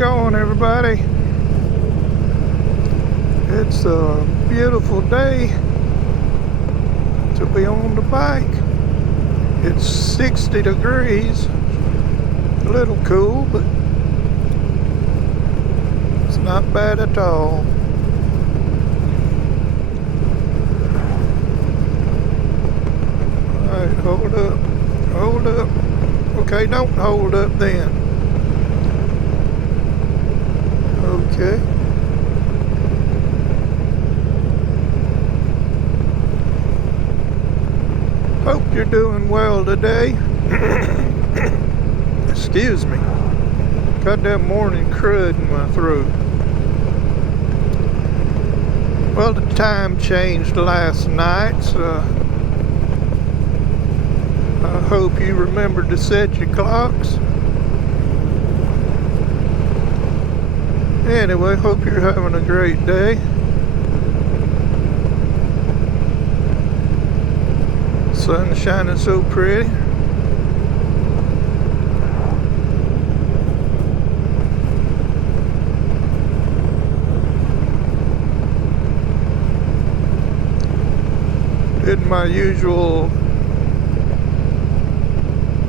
going, everybody? It's a beautiful day to be on the bike. It's 60 degrees. A little cool, but it's not bad at all. Alright, hold up. Hold up. Okay, don't hold up then. Okay. Hope you're doing well today. Excuse me. Got that morning crud in my throat. Well, the time changed last night, so I hope you remembered to set your clocks. Anyway, hope you're having a great day. Sun's shining so pretty. Did my usual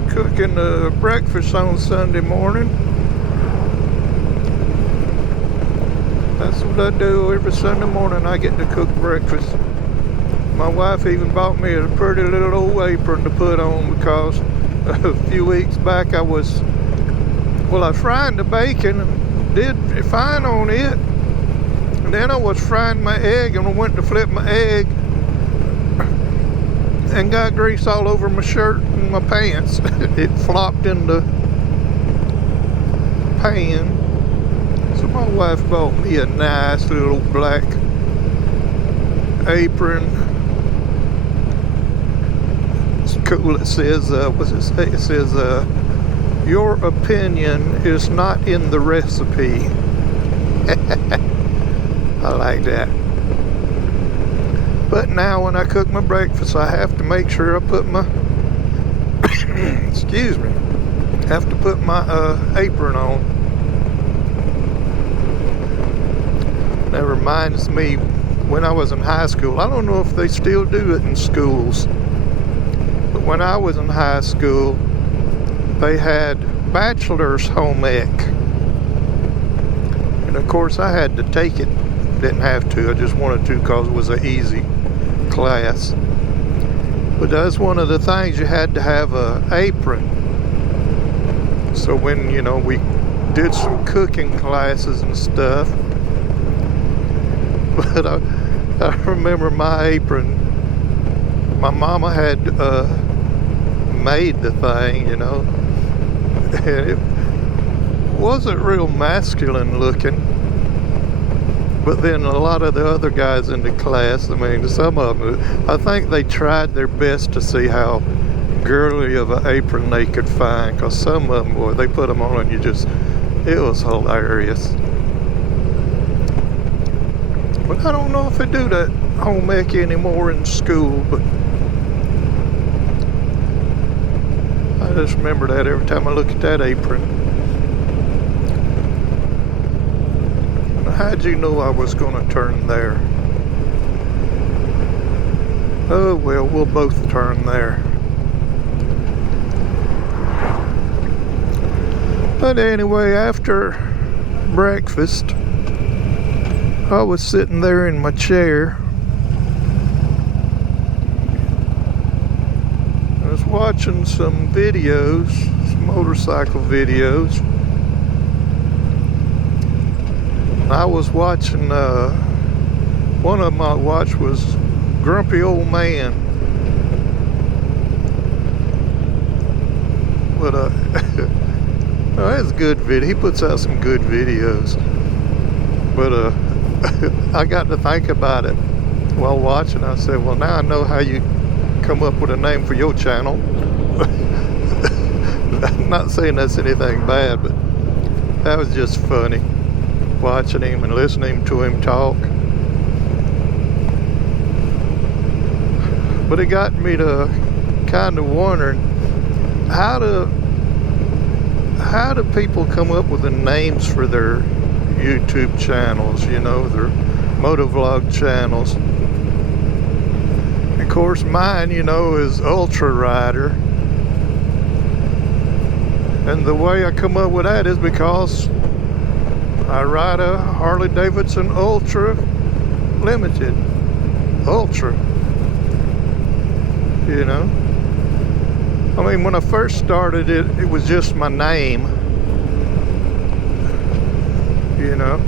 cooking breakfast on Sunday morning. That's what I do every Sunday morning. I get to cook breakfast. My wife even bought me a pretty little old apron to put on because a few weeks back I was frying the bacon and did fine on it. And then I was frying my egg and I went to flip my egg and got grease all over my shirt and my pants. It flopped in the pan. So my wife bought me a nice little black apron. It's cool. It says, what's it say? It says, your opinion is not in the recipe. I like that. But now when I cook my breakfast, I have to make sure I put my, excuse me, have to put my apron on. That reminds me, when I was in high school, I don't know if they still do it in schools, but when I was in high school, they had bachelor's home ec. And of course I had to take it. Didn't have to, I just wanted to because it was an easy class. But that's one of the things, you had to have an apron. So when, you know, we did some cooking classes and stuff, but I remember my apron, my mama had made the thing, you know, and it wasn't real masculine looking. But then a lot of the other guys in the class, I mean, some of them, I think they tried their best to see how girly of an apron they could find, because some of them, boy, they put them on and it was hilarious. But I don't know if they do that home ec anymore in school, but I just remember that every time I look at that apron. How'd you know I was going to turn there? Oh well, we'll both turn there. But anyway, after breakfast, I was sitting there in my chair. I was watching some videos, some motorcycle videos. I was watching, one of them I watched was Grumpy Old Man. But, oh, that's a good video. He puts out some good videos. But, I got to think about it while watching. I said, well, now I know how you come up with a name for your channel. I'm not saying that's anything bad, but that was just funny. Watching him and listening to him talk. But it got me to kind of wondering how how do people come up with the names for their YouTube channels, you know, their motovlog channels? Of course, mine, you know, is Ultra Rider. And the way I come up with that is because I ride a Harley Davidson Ultra Limited. Ultra. You know? I mean, when I first started it was just my name. You know?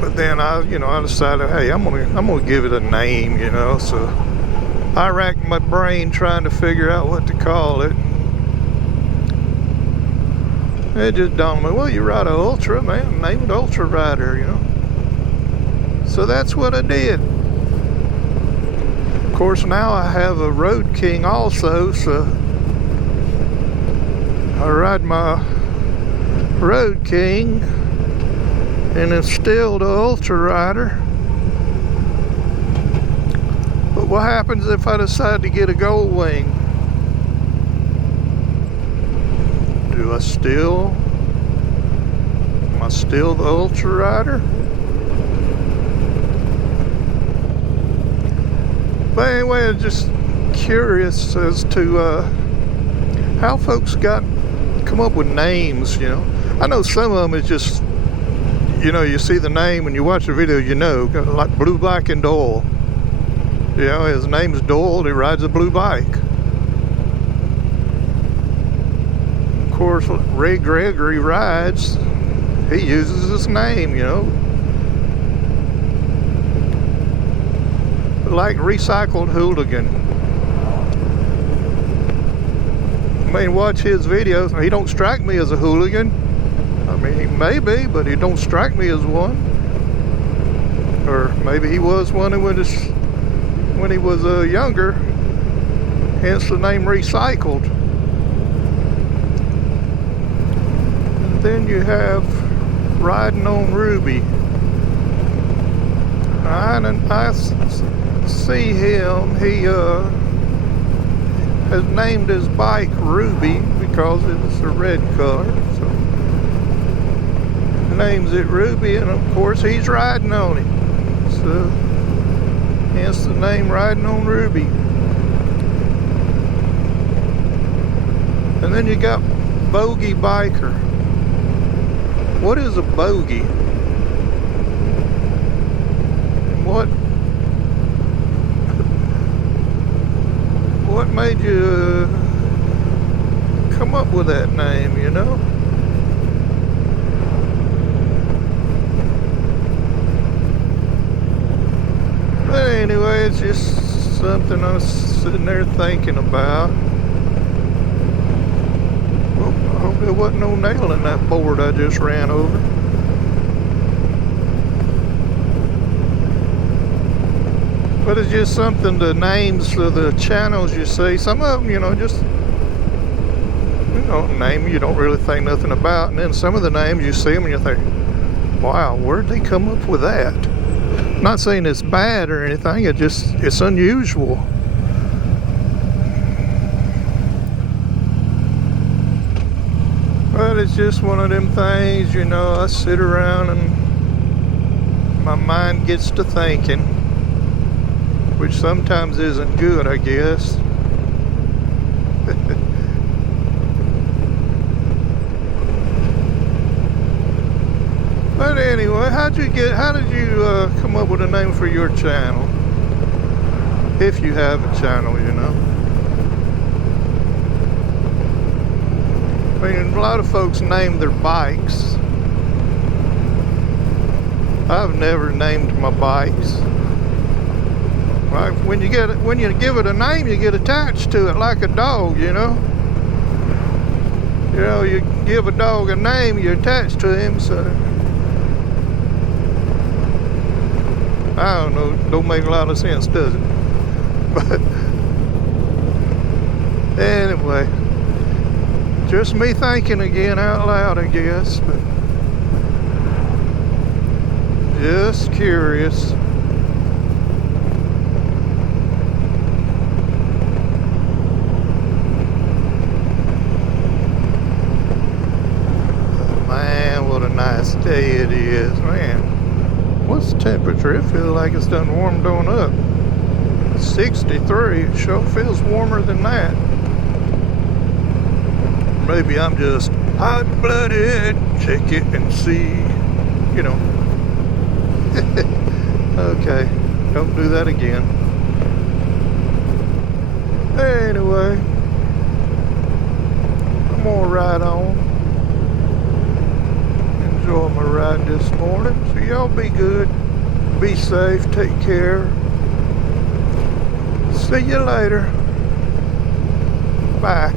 But then I decided, hey, I'm gonna give it a name, you know. So I racked my brain trying to figure out what to call it. It just dawned on me, well, you ride an Ultra, man, name it Ultra Rider, you know. So that's what I did. Of course, now I have a Road King also, so I ride my Road King and it's still the Ultra Rider. But what happens if I decide to get a Gold Wing? Am I still the Ultra Rider? But anyway, I'm just curious as to how folks come up with names, you know. I know some of them is just, you know, you see the name and you watch the video, you know, like Blue Bike and Doyle. You know, his name's Doyle and he rides a blue bike. Of course, Ray Gregory rides, he uses his name, you know. Like Recycled Hooligan. I mean, watch his videos. He don't strike me as a hooligan. I mean, he may be, but he don't strike me as one. Or maybe he was one when he was younger. Hence the name Recycled. And then you have Riding on Ruby. I see him. He has named his bike Ruby because it's a red color. So names it Ruby, and of course he's riding on it. So hence the name Riding on Ruby. And then you got Bogey Biker. What is a bogey? What made you come up with that name, you know? But anyway, it's just something I was sitting there thinking about. Well, I hope there wasn't no nail in that board I just ran over. But it's just something, the names of the channels you see. Some of them, you know, just, you know, name you don't really think nothing about. And then some of the names you see them and you think, wow, where'd they come up with that? I'm not saying it's bad or anything, it's unusual. But it's just one of them things, you know, I sit around and my mind gets to thinking, which sometimes isn't good, I guess. But anyway, how did you come up with a name for your channel? If you have a channel, you know. I mean, a lot of folks name their bikes. I've never named my bikes. Right? When you give it a name, you get attached to it like a dog, you know. You know, you give a dog a name, you're attached to him, so I don't know, don't make a lot of sense, does it? But anyway, just me thinking again out loud, I guess, but just curious. There it is, man. What's the temperature? It feels like it's done warmed on up. 63. It sure feels warmer than that. Maybe I'm just hot-blooded. Check it and see. You know. Okay. Don't do that again. Anyway. I'm gonna ride on. Enjoy my ride this morning. So y'all be good. Be safe. Take care. See you later. Bye.